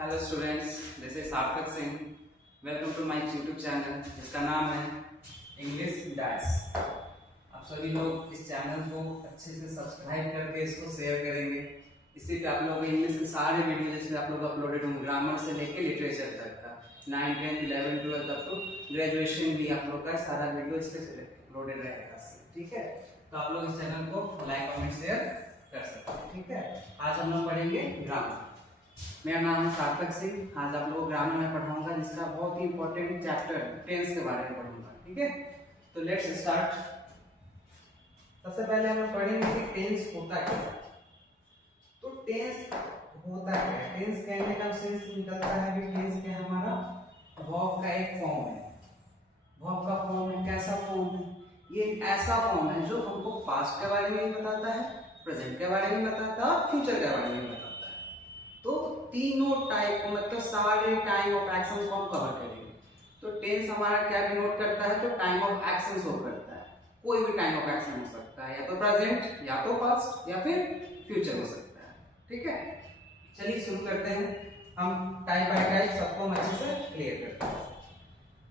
Hello students, this is Sarthak Singh. Welcome to my YouTube channel जिसका नाम है इंग्लिश डैश। आप सभी लोग इस चैनल को अच्छे से सब्सक्राइब करके इसको शेयर करेंगे। इसी पे आप लोग इंग्लिश के सारे वीडियो जैसे आप लोग अपलोडेड होंगे, ग्रामर से लेके लिटरेचर तक का 9, 10, 11, 12 तक तो ग्रेजुएशन भी आप लोग का सारा वीडियो इस पे अपलोडेड रहेगा। ठीक है, तो आप लोग इस चैनल को लाइक कमेंट शेयर कर सकते हैं। ठीक है, आज हम लोग पढ़ेंगे ग्रामर। मेरा नाम है सार्थक सिंह। आज आप लोगों को ग्रामर में पढ़ाऊंगा जिसका बहुत ही इंपॉर्टेंट चैप्टर टेंस के बारे में पढ़ूंगा। ठीक है, तो लेट्स स्टार्ट। सबसे पहले हम लोग पढ़ेंगे कि टेंस होता क्या है। तो टेंस होता क्या है, टेंस कहने का सेंस निकलता है कि टेंस क्या हमारा वर्ब का एक फॉर्म है। वर्ब का फॉर्म है, कैसा फॉर्म है? ये एक ऐसा फॉर्म है जो हमको पास्ट के बारे में भी बताता है, प्रेजेंट के बारे में बताता है और फ्यूचर के बारे में बताता है। तो तीनों टाइप मतलब सारे टाइम ऑफ एक्शन को हम कवर करेंगे। तो टेंस हमारा क्या डिनोट करता है? तो टाइम ऑफ एक्शन शो करता है। कोई भी टाइम ऑफ एक्शन हो सकता है, या तो प्रेजेंट, या तो पास्ट, या फिर फ्यूचर हो सकता है। ठीक है, चलिए शुरू करते हैं। हम टाइप बाय टाइप सबको हम अच्छे से क्लियर करते हैं।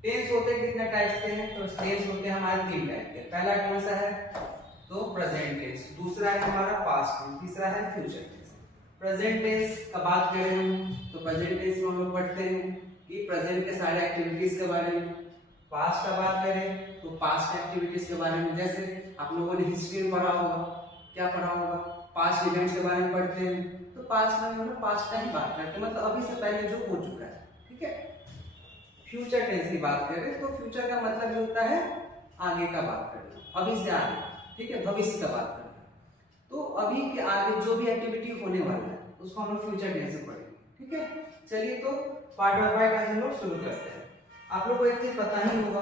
टेंस होते कितने टाइप्स के हैं? तो टेंस होते हैं हमारे 3 टाइप के। पहला कौन सा है? तो प्रेजेंट टेंस। दूसरा है हमारा पास्ट टेंस। तीसरा है फ्यूचर टेंस। प्रेजेंट टेंस का बात करें हम तो प्रेजेंट टेंस में हम लोग पढ़ते हैं कि प्रेजेंट के सारे एक्टिविटीज के बारे में। पास्ट का बात करें तो पास्ट एक्टिविटीज के बारे में, जैसे आप लोगों ने हिस्ट्री में पढ़ा होगा। क्या पढ़ा होगा? पास्ट इवेंट्स के बारे में पढ़ते हैं। तो पास्ट में हम लोग पास्ट का ही बात करते हैं, मतलब अभी से पहले जो हो चुका है। ठीक है, फ्यूचर टेंस की बात करें तो फ्यूचर का मतलब होता है आगे का बात करना, अभी से आगे। ठीक है, भविष्य का बात करना। तो अभी के आगे जो भी एक्टिविटी होने वाला है उसको हम लोग फ्यूचर टेंस से पढ़ेंगे। ठीक है, चलिए तो पार्ट बाय पार्ट आज हम लोग शुरू करते हैं। आप लोग को एक चीज पता ही होगा,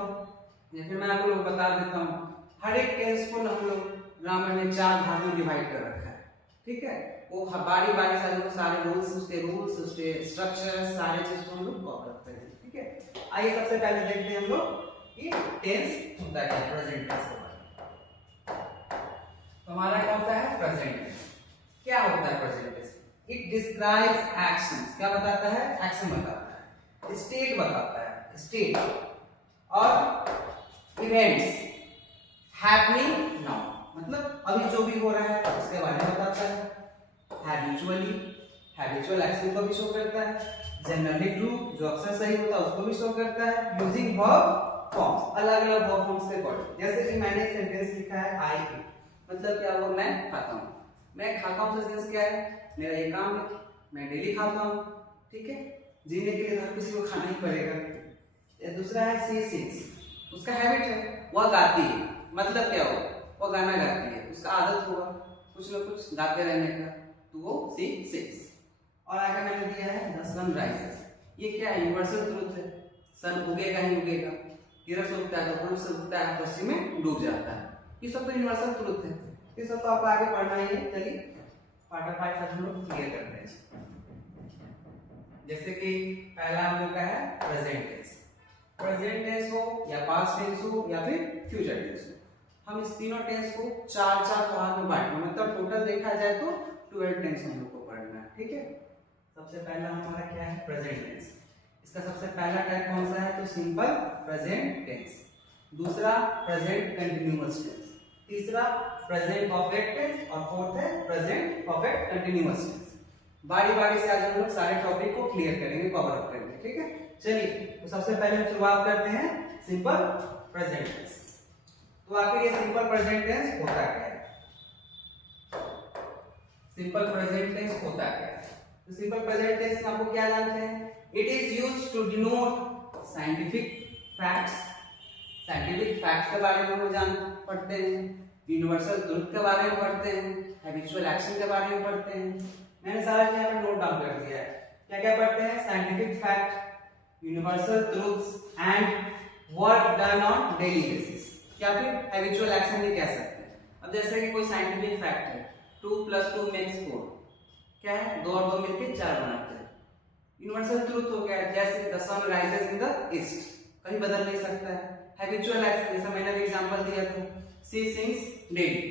या फिर मैं आप लोग को बता देता हूँ। हर एक टेंस को हम लोग ग्रामर में 4 भाग में डिवाइड कर रखा है। ठीक है, वो बारी बारी से हम लोग सारे रूल्स उसके स्ट्रक्चर सारे चीज को हम लोग कवर करते हैं। ठीक है, आइए सबसे पहले देखते हैं हम लोग कि टेंस होता है क्या, प्रेजेंट टेंस। हमारा कौन सा है? Present tense. क्या होता है present tense? It describes actions. क्या बताता है? एक्शन बताता है, स्टेट बताता है, स्टेट और इवेंट्स हैपनिंग नाउ, मतलब अभी जो भी हो रहा है उसके बारे में बताता है। हैबिचुअल एक्शन को भी शो करता है। जनरली ट्रू, जो अक्सर सही होता है उसको भी शो करता है। यूजिंग वर्ब फॉर्म्स, अलग अलग वर्ब फॉर्म्स के अकॉर्डिंग। जैसे कि मैंने सेंटेंस लिखा है आई ईट, मतलब क्या हुआ? मैं खाता हूँ। मैं खाता हूँ से सेंस क्या है? मेरा ये काम है, मैं डेली खाता हूँ। ठीक है, जीने के लिए हर किसी को खाना ही पड़ेगा। दूसरा है सी सिंग्स, उसका हैबिट है, वह गाती है। मतलब क्या हो? वो गाना गाती है, उसका आदत होगा कुछ ना कुछ गाते रहने का, तो वो सी सिंग्स। और आगे मैंने दिया है द सन राइजेस। ये क्या है? यूनिवर्सल ट्रूथ है। सन उगेगा ही उगेगा, किरण से उगता है तो पूर्व से उगता है, पश्चिम में डूब जाता है। ये सब तो यूनिवर्सल ट्रूथ है। ये सब तो आप आगे पढ़ना ही है। चलिए पार्ट बाय पार्ट हम लोग क्लियर करते हैं। जैसे कि पहला हम लोग का है प्रेजेंट टेंस। प्रेजेंट टेंस हो या पास्ट टेंस हो या फिर फ्यूचर टेंस हो, हम इस तीनों टेंस को 4 भाग में बांटेंगे। मतलब टोटल देखा जाए तो 12 टेंस हम लोग को पढ़ना है। ठीक है, सबसे पहला हमारा क्या है? Present tense. इसका सबसे पहला टाइप कौन सा है? तो सिंपल प्रेजेंट टेंस। दूसरा प्रेजेंट कंटिन्यूअस टेंस। तीसरा प्रेजेंट परफेक्ट टेंस और फोर्थ है प्रेजेंट परफेक्ट कंटिन्यूअस टेंस। बारी बारी से आज हम लोग सारे टॉपिक को क्लियर करेंगे, कवर अप करेंगे। ठीक है, चलिए तो सबसे पहले हम शुरुआत करते हैं सिंपल प्रेजेंट टेंस। तो आखिर ये सिंपल प्रेजेंट टेंस होता क्या है? सिंपल प्रेजेंट टेंस होता क्या है? तो सिंपल प्रेजेंट टेंस में आपको क्या जानते हैं? It is used to denote scientific facts. Scientific facts के बारे में हम पढ़ते हैं, यूनिवर्सल ट्रूथ के बारे में पढ़ते हैं, हैबिचुअल एक्शन के बारे में पढ़ते हैं। मैंने सारा चीज यहाँ पे नोट डाउन कर दिया है। क्या क्या पढ़ते हैं? Scientific fact, universal truths and work done on daily basis, या फिर हैबिचुअल एक्शन भी कह सकते हैं। अब जैसे कि कोई साइंटिफिक फैक्ट है 2 + 2 = 4, क्या है? 2 और 2 मिलकर 4 बनाते हैं। यूनिवर्सल ट्रूथ हो गया, जैसे the sun rises in the east, कहीं बदल नहीं सकता है। हैबिचुअल एक्शन, जैसा मैंने भी एग्जांपल दिया था, सी सिंग्स डेली,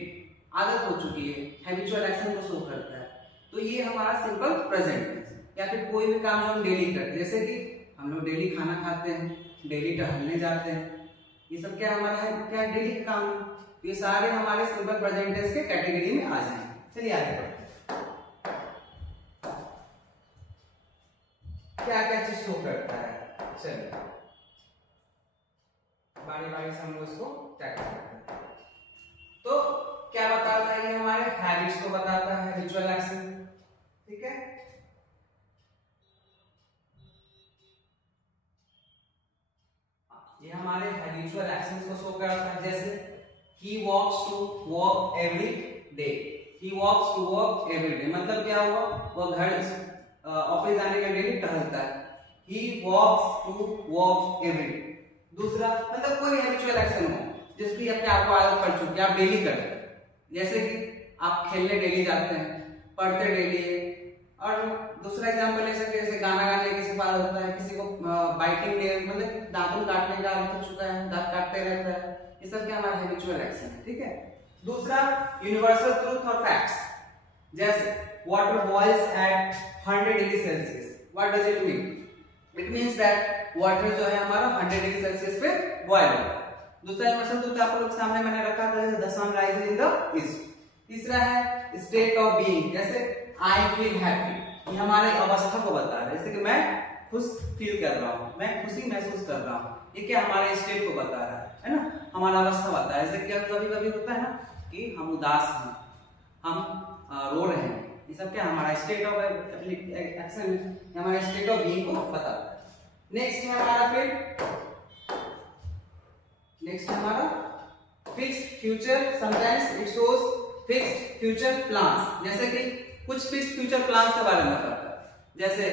आदत हो चुकी है, हैबिचुअल एक्शन को शो करता है। तो ये हमारा सिंपल प्रेजेंट टेंस। या फिर कोई भी काम जो हम डेली करते हैं, जैसे कि हम लोग डेली खाना खाते हैं, डेली टहलने जाते हैं, ये सब क्या हमारा है, क्या डेली का काम है। तो ये सारे हमारे सिंपल प्रेजेंट टेंस के कैटेगरी में आ जाएंगे। चलिए आगे बढ़ते हैं। क्या क्या चीज शो करता है, चलिए बारी बारी से हम लोग इसको क्या करते हैं। तो क्या बताता है, ये हमारे हैबिट्स को बताता है, रिचुअल एक्शन, ठीक है। ये हमारे हैबिचुअल एक्शंस को शो करता है, जैसे he walks to work every day, he walks to work every day मतलब क्या हुआ, वो घर ऑफिस जाने का डेली टहलता है, he walks to work every day। दूसरा मतलब कोई हैबिचुअल एक्शन हो जिसकी अपने आपको आदत पड़ चुकी है, आप डेली करते हैं, जैसे कि आप खेलने डेली जाते हैं, पढ़ते डेली है। और दूसरा एग्जांपल ले सकते हैं, जैसे गाना गाने किसी को आदत होता है, किसी को बाइटिंग डे मतलब दांतों काटने का आदत हो चुका है, दांत काटते रहता है, ये सब क्या हमारा हैबिचुअल एक्शन है, ठीक है। दूसरा यूनिवर्सल ट्रूथ और फैक्ट्स, जैसे water boils at 100 degree Celsius, what does it mean, it means that water जो है हमारा 100 डिग्री सेल्सियस पे बॉयल होता है। दूसरा यूनिवर्सल ट्रूथ आप लोग सामने मैंने रखा था, जैसे the sun rises in the east. तीसरा है स्टेट ऑफ बीइंग, जैसे आई फील हैप्पी, ये हमारे अवस्था को बता रहा है, जैसे कि मैं खुश फील कर रहा हूँ, मैं खुशी महसूस कर रहा हूँ, ये क्या हमारे स्टेट को बता रहा है ना, हमारा अवस्था बता है। जैसे कि कभी कभी होता है ना कि हम उदास हैं, हम रो रहे हैं, ये सब क्या हमारा स्टेट ऑफ एक्शन, हमारे स्टेट ऑफ बीइंग को बताता है। नेक्स्ट है हमारा fixed future, sometimes it shows fixed future plans, जैसे कि कुछ फिक्स्ड फ्यूचर प्लान्स के बारे में बताता है, जैसे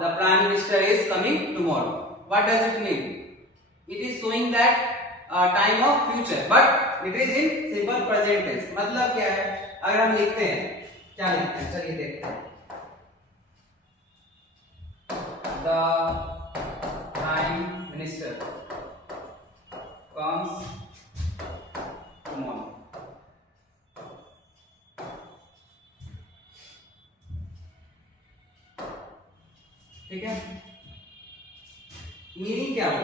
the prime minister is coming tomorrow, what does it mean, it is showing that time of future but it is in simple present tense. मतलब क्या है, अगर हम लिखते हैं, क्या लिखते हैं, चलिए देखते हैं, the prime minister comes tomorrow, ठीक है। मीनिंग क्या हो,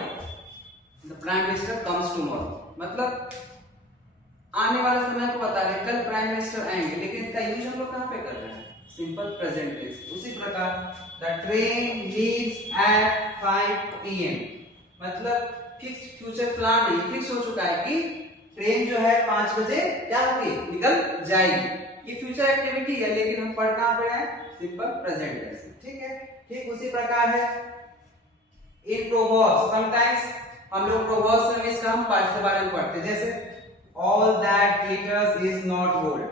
the prime minister comes tomorrow मतलब आने वाले समय को बता रहे, कल प्राइम मिनिस्टर आएंगे, लेकिन इसका यूज हम लोग कहां पे कर रहे हैं, सिंपल प्रेजेंट टेंस। उसी प्रकार the train leaves at 5 PM मतलब फिक्स्ड फ्यूचर प्लान नहीं, फिक्स हो चुका है कि ट्रेन जो है 5 बजे क्या होगी, निकल जाएगी, ये फ्यूचर एक्टिविटी है, लेकिन हम पढ़ कहां पे रहे हैं, सिंपल प्रेजेंट टेंस, ठीक है। ठीक उसी प्रकार है इन प्रोवर्ब्स, समटाइम्स हम लोग प्रोवर्ब्स में इसका हम पार्ट के बारे में पढ़ते हैं, जैसे all that glitters is not gold,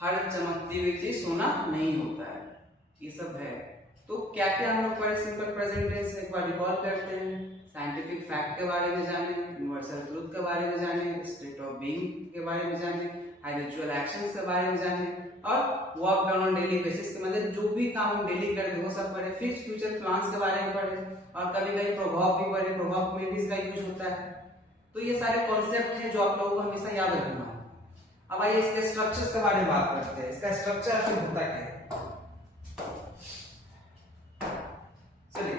हर चमकती हुई चीज सोना नहीं होता है, ये सब है। तो क्या क्या हम लोग पढ़े सिंपल प्रेजेंट टेंस, एक बार रिकॉल करते हैं, साइंटिफिक फैक्ट के बारे में जाने, यूनिवर्सल ट्रूथ के बारे में जाने, स्टेट ऑफ बीइंग के बारे में जाने, हैबिचुअल एक्शंस के बारे में जाने, और work done on daily basis के मतलब जो भी काम हम डेली करते हैं वो सब पढ़े, फिक्स्ड फ्यूचर प्लान्स के बारे में पढ़े, और कभी कभी प्रभाव भी पढ़े, प्रभाव में भी इसका यूज होता है। तो ये सारे कॉन्सेप्ट हैं जो आप लोगों को हमेशा याद रखना है। अब आइए इसके स्ट्रक्चर्स के बारे में बात करते हैं, इसका स्ट्रक्चर आखिर होता क्या है। चलिए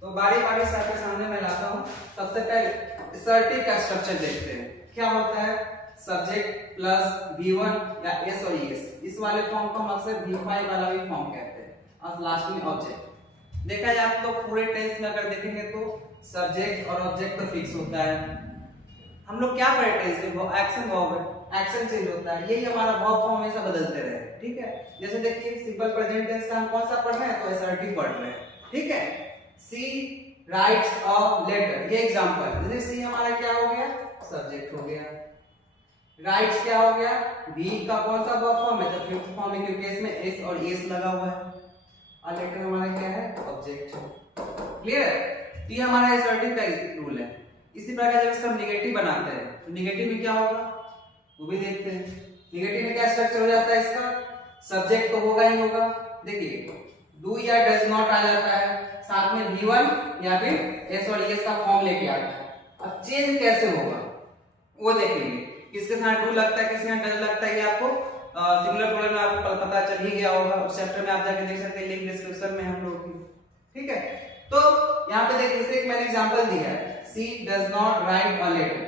तो बारी बारी से आपके सामने मैं लाता हूं। सबसे पहले असर्टिव का स्ट्रक्चर देखते हैं, क्या होता है, सब्जेक्ट प्लस V1 या S और ES, इस वाले फॉर्म को हम अक्सर V5 वाला भी फॉर्म कहते हैं, और लास्ट में ऑब्जेक्ट। देखा जाए आप लोग पूरे टेंस में अगर देखेंगे तो सब्जेक्ट और ऑब्जेक्ट तो फिक्स होता है। हम लोग क्या पढ़े टेंस में, एक्शन वर्ब है, एक्शन चेंज होता है, यही हमारा वर्ब फॉर्म हमेशा बदलते रहे, ठीक है। जैसे देखिए सिंपल प्रेजेंट टेंस का हम कौन सा पढ़ रहे हैं, तो असर्टिव पढ़ रहे हैं, ठीक है। सी राइट्स अ लेटर, ये एग्जांपल, जैसे सी हमारा क्या हो गया, सब्जेक्ट हो गया, राइट्स क्या हो गया, बी का कौन सा वर्ब फॉर्म है, तो फिफ्थ फॉर्म है क्योंकि इसमें एस और एस लगा हुआ है, और लेटर हमारा क्या है, ऑब्जेक्ट। क्लियर है, ये हमारा असर्टिव का रूल है। इसी प्रकार जब इसका नेगेटिव बनाते हैं तो नेगेटिव में क्या होगा वो भी देखते हैं। नेगेटिव में क्या स्ट्रक्चर हो जाता है इसका, सब्जेक्ट तो होगा ही होगा, देखिए डू या डज नॉट आ जाता है, साथ में V1 या फिर एस और एस का फॉर्म लेके आता है। अब चेंज कैसे होगा वो देखेंगे, किसके साथ डू लगता है, किसके साथ डज लगता है, ये आपको सिंगुलर प्लूरल में आपको पता चल ही गया होगा, उस चैप्टर में आप जाके देख सकते हैं, लिंक डिस्क्रिप्शन में हम लोग की, ठीक है। तो यहाँ पे देखिए, जैसे एक मैंने एग्जांपल दिया है, she does not write a letter.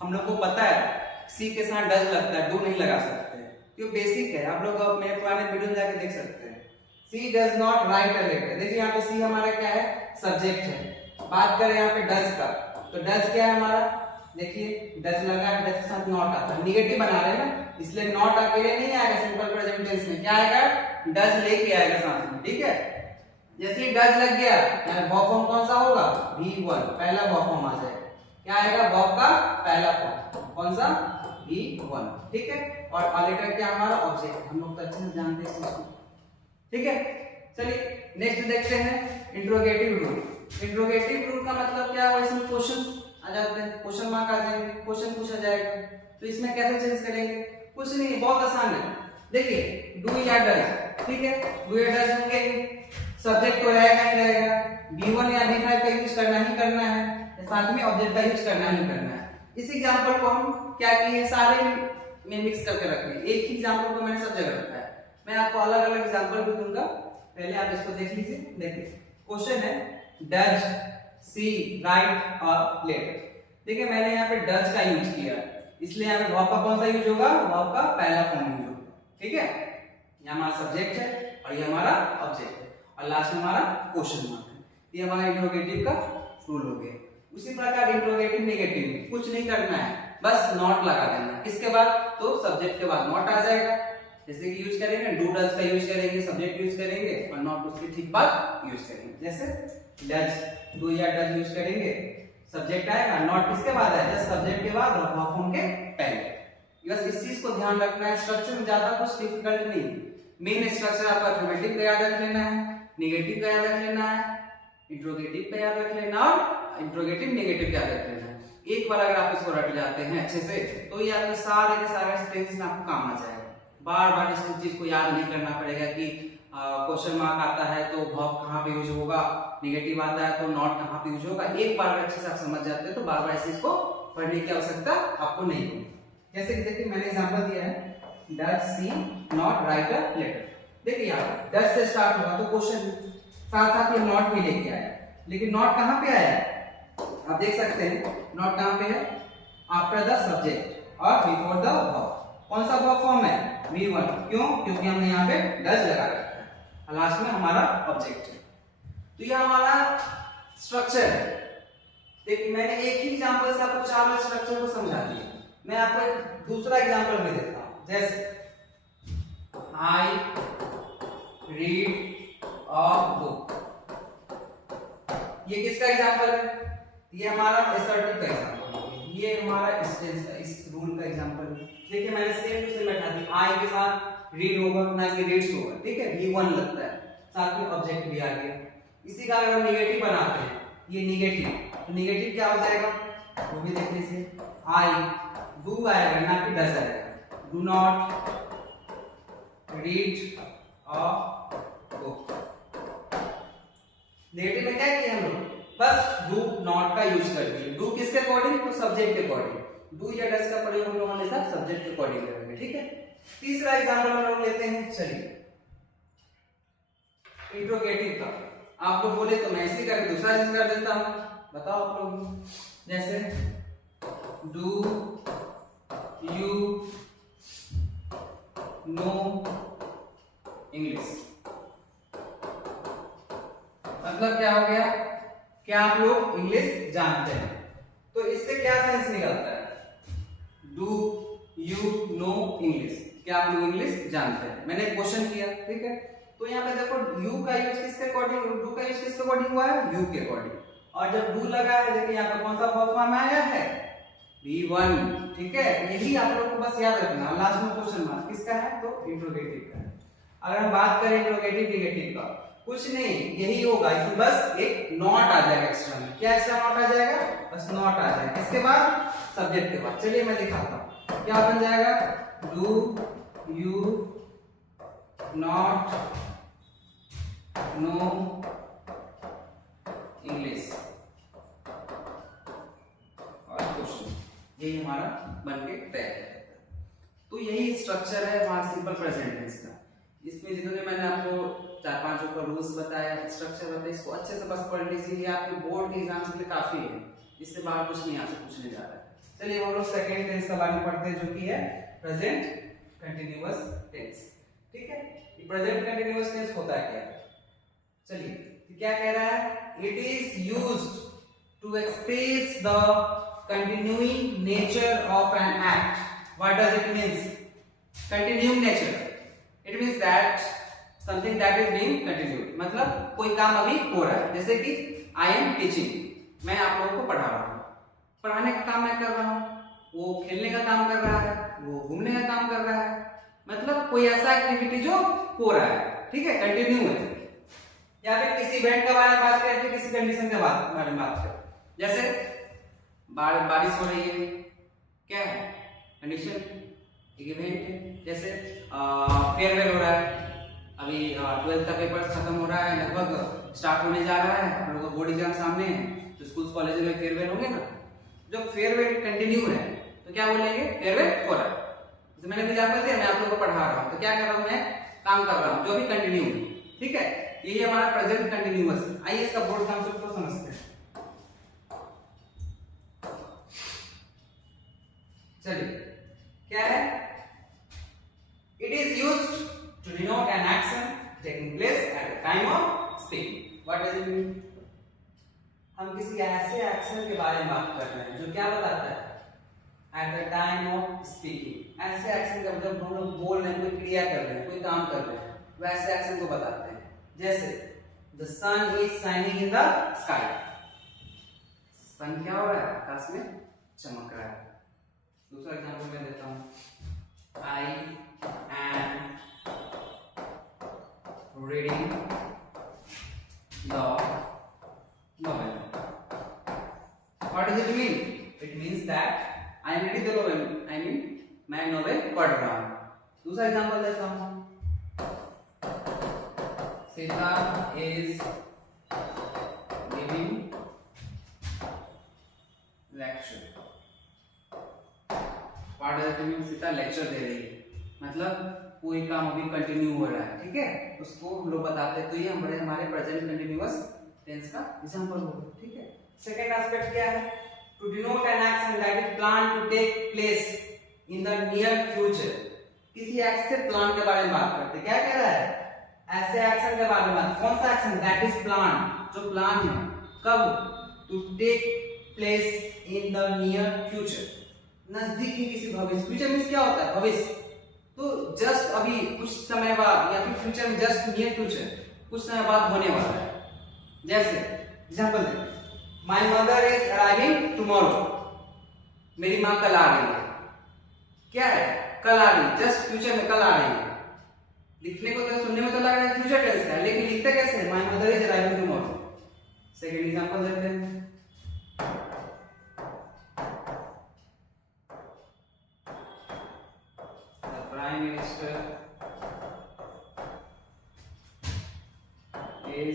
हम लोग को पता है सी के साथ डज लगता है, डू नहीं लगा सकते, ये बेसिक है, आप लोग मेरे पुराने वीडियो में जाके देख सकते हैं। She does not write a letter, देखिए यहाँ पे सी हमारा क्या है, सब्जेक्ट है। बात करें यहाँ पे डज का, तो डज क्या है हमारा, देखिए डज लगा है, डज के साथ नॉट आता है, निगेटिव बना रहे हैं ना, इसलिए नॉट अकेले नहीं आएगा सिंपल प्रेजेंट टेंस में, क्या आएगा, डज लेके आएगा साथ में, ठीक है। जैसे ही डज लग गया, वर्ब फॉर्म कौन सा होगा, V1, पहला वर्ब फॉर्म आ जाएगा, क्या आएगा, वर्ब का पहला फॉर्म कौन सा, V1, ठीक है। और अ लेटर क्या हमारा, ऑब्जेक्ट, हम लोग तो अच्छे से जानते हैं इस चीज को, ठीक है। चलिए नेक्स्ट देखते हैं, इंट्रोगेटिव रूल। इंट्रोगेटिव रूल का मतलब क्या हुआ, इसमें क्वेश्चन आ जाते हैं, क्वेश्चन मार्क आ जाएंगे, क्वेश्चन पूछा जाएगा, तो इसमें कैसे चेंज करेंगे, कुछ नहीं, बहुत आसान है। देखिए डू या डज, ठीक है, डू या डज होंगे, सब्जेक्ट तो रहेगा ही रहेगा, V1 या V5 का यूज करना ही करना है, साथ में ऑब्जेक्ट का यूज करना ही करना है। इस एग्जांपल को हम क्या किए, सारे में मिक्स करके रखें, एक ही एग्जांपल को मैंने सब जगह रखा है, मैं आपको अलग अलग एग्जांपल भी दूंगा, पहले आप इसको देख लीजिए। देखिए क्वेश्चन है, does she write a letter, देखिए मैंने यहाँ पे डज का यूज किया, इसलिए यहाँ पे वर्ब का कौन सा यूज होगा, वर्ब का पहला फॉर्म यूज होगा, ठीक है। ये हमारा सब्जेक्ट है और ये हमारा ऑब्जेक्ट है, और लास्ट में हमारा क्वेश्चन मार्क है, ये हमारा इंट्रोगेटिव का रूल हो गया। उसी प्रकार इंट्रोगेटिव नेगेटिव में कुछ नहीं करना है, बस नॉट लगा देना, किसके बाद, तो सब्जेक्ट के बाद नॉट आ जाएगा, जैसे कि यूज करेंगे डू डज का यूज करेंगे, सब्जेक्ट यूज करेंगे और नॉट उसके ठीक बाद यूज करेंगे, जैसे डज, डू या डज यूज करेंगे, सब्जेक्ट आएगा, नॉट किसके बाद है, जस्ट सब्जेक्ट के बाद और वर्ब फॉर्म के पहले। बस इस चीज को ध्यान रखना है, स्ट्रक्चर में ज्यादा कुछ डिफिकल्ट नहीं, मेन स्ट्रक्चर आपका अफर्मेटिव का याद रख लेना है, नेगेटिव का याद रख लेना है, इंट्रोगेटिव का याद रख लेना और इंट्रोगेटिव नेगेटिव का याद रख लेना है। एक बार अगर आप इसको रट जाते हैं अच्छे से, तो ये आपके सारे के सारे टेंस में आपको काम आ जाएगा, बार बार इस चीज को याद नहीं करना पड़ेगा कि क्वेश्चन मार्क आता है तो वर्ब कहाँ पे यूज होगा, नेगेटिव आता है तो नॉट कहाँ पे यूज होगा, एक बार अच्छे से आप समझ जाते हैं तो बार बार इस चीज को पढ़ने की आवश्यकता आपको नहीं होगी। जैसे कि देखिए मैंने एग्जांपल दिया है, does she not write a letter, देखिए यहाँ डज से स्टार्ट होगा तो क्वेश्चन साथ साथ ये नॉट भी लेके आया, लेकिन नॉट कहाँ पे आया है, आप देख सकते हैं नॉट कहाँ पे है, आफ्टर द सब्जेक्ट और बिफोर द वर्ब, कौन सा वर्ब फॉर्म है, V1, क्यों, क्योंकि हमने यहाँ पे डज लगा रखा है, और लास्ट में हमारा ऑब्जेक्ट है। तो ये हमारा स्ट्रक्चर है। देखिए मैंने एक ही एग्जांपल से आपको चार स्ट्रक्चर को समझा दिया, मैं आपको एक दूसरा एग्जांपल भी देता हूं, जैसे आई रीड अ बुक, ये किसका एग्जांपल है, ये हमारा असर्टिव का एग्जांपल है, ये हमारा इस रूल का एग्जांपल है। देखिए मैंने सेम टू सेम बैठा दी, आई के साथ रीड होगा ना कि रीड्स होगा, ठीक है, V1 लगता है, साथ में ऑब्जेक्ट भी आ गया। इसी का अगर नेगेटिव बनाते हैं, ये नेगेटिव, तो नेगेटिव क्या हो जाएगा, वो भी देख लीजिए, आई डू आएगा ना कि डज आएगा, do not read a book. Negative में क्या किया हम लोग, बस डू नॉट का यूज कर दिए, डू किसके अकॉर्डिंग, तो सब्जेक्ट के अकॉर्डिंग, डू या डज का प्रयोग हम लोग हमेशा सब्जेक्ट के अकॉर्डिंग करेंगे, ठीक है। तीसरा एग्जांपल हम लोग लेते हैं, चलिए इंट्रोगेटिव का, आप लोग बोले तो मैं इसी करके दूसरा चीज कर देता हूं, बताओ आप लोग, जैसे डू यू नो इंग्लिश, मतलब क्या हो गया, क्या आप लोग इंग्लिश जानते हैं, तो इससे क्या सेंस निकलता है, डू यू नो इंग्लिश, क्या आप लोग इंग्लिश जानते हैं, मैंने क्वेश्चन किया, ठीक है। तो यहाँ पे देखो यू का यूज किसके अकॉर्डिंग, डू का यूज किसके अकॉर्डिंग हुआ है, यू के अकॉर्डिंग, और जब डू लगा है देखिए यहाँ पे कौन सा वर्ब फॉर्म आया है, V1, ठीक है। यही आप लोग को बस याद रखना, लास्ट में क्वेश्चन मार्क किसका है, तो इंट्रोगेटिव का है। अगर हम बात करें इंट्रोगेटिव नेगेटिव का, कुछ नहीं, यही होगा, इसमें बस एक नॉट आ जाएगा एक्स्ट्रा में, क्या एक्स्ट्रा नॉट आ जाएगा, बस नॉट आ जाएगा, किसके बाद, सब्जेक्ट के बाद। चलिए मैं दिखाता हूं, क्या बन जाएगा, do you not know English, और क्वेश्चन, यही हमारा बन के तैयार है। तो तो यही स्ट्रक्चर है पार्टिसिपल प्रेजेंट टेंस का। इसमें जितने मैंने आपको 4-5 ऊपर रूल्स बताया, स्ट्रक्चर बताया, इसको अच्छे से बस पढ़ लीजिए, ये आपके बोर्ड के एग्जाम के लिए काफी है, इससे बाहर कुछ नहीं आपसे पूछने जा रहा है। चलिए हम लोग सेकंड टेंस का बारे में पढ़ते हैं, जो कि है प्रेजेंट कंटिन्यूअस टेंस। ठीक है, ये प्रेजेंट कंटिन्यूअस टेंस होता है क्या? चलिए क्या कह रहा है, it is used to express the continuing nature of an act. What does it means? Continuing nature, it means that something that is being continued, मतलब कोई काम अभी हो रहा है। जैसे कि आई एम टीचिंग, मैं आप लोगों को पढ़ा रहा हूं, पढ़ाने का काम मैं कर रहा हूं, वो खेलने का काम कर रहा है, वो घूमने का काम कर रहा है, मतलब कोई ऐसा एक्टिविटी जो हो रहा है। ठीक है, कंटिन्यू है। या फिर किसी इवेंट के बारे में बात करें, किसी कंडीशन के बारे में बात करें, जैसे बारिश हो रही है, क्या है कंडीशन, एक इवेंट है। जैसे फेयरवेल हो रहा है, अभी 12th का पेपर खत्म हो रहा है, लगभग स्टार्ट होने जा रहा है, आप लोगों का बोर्ड एग्जाम सामने है, तो स्कूल कॉलेज में फेयरवेल होंगे ना। जब फेयरवेल कंटिन्यू है तो क्या बोलेंगे, फेयरवेल हो रहा है। जैसे मैंने एग्जांपल दिया, मैं आप लोगों को पढ़ा रहा हूँ, तो क्या कर रहा हूँ, मैं काम कर रहा हूँ जो अभी कंटिन्यू है। ठीक है, यही हमारा प्रेजेंट कंटिन्यूअस। आइए इसका बोर्ड कॉन्सेप्ट को समझते हैं। चलिए क्या है, it is used to denote an action taking place at the time of speaking. What does it mean? हम किसी ऐसे एक्शन के बारे में बात कर रहे हैं जो क्या बताता है, eight the time of speaking. ऐसे एक्शन का मतलब हम लोग बोल रहे हैं, कोई क्रिया कर रहे हैं, कोई काम कर रहे हैं, वैसे एक्शन को बताते हैं। जैसे the sun is shining in the sky, sun क्या हो रहा है, आकाश में चमक रहा है। दूसरा एग्जांपल मैं देता हूं, I am reading the novel. What does it mean? It means that I am reading the novel. I mean मैं नोवेल पढ़ रहा हूँ। दूसरा एग्जांपल देता हूँ, Sita is giving lecture. What does it mean? Sita lecture दे रही है, मतलब कोई काम अभी कंटिन्यू हो रहा है। ठीक है, उसको हम लोग बताते हैं, तो ये हमारे प्रेजेंट कंटिन्यूअस टेंस का एग्जांपल होगा। ठीक है, सेकंड एस्पेक्ट क्या है, to denote an action that is plan to take place in the near future. किसी एक्शन प्लान के बारे में बात करते हैं, क्या कह रहा है, ऐसे एक्शन के बारे में। कौन सा एक्शन, दैट इज प्लान, जो प्लान है, कब, to take place in the near future, नजदीकी किसी भविष्य। फ्यूचर मींस क्या होता है, भविष्य। तो जस्ट अभी कुछ समय बाद, या फिर फ्यूचर में जस्ट नियर फ्यूचर, कुछ समय बाद होने वाला है। जैसे एग्जांपल देखिए, my mother is arriving tomorrow, मेरी मां कल आ रही है। क्या है, कल आ रही है, जस्ट फ्यूचर में कल आ रही है। लिखने को तो, सुनने में तो लग रहा है फ्यूचर टेंस है, लेकिन लिखते कैसे है, my mother is arriving tomorrow. Second example देखते हैं, द प्राइम मिनिस्टर इज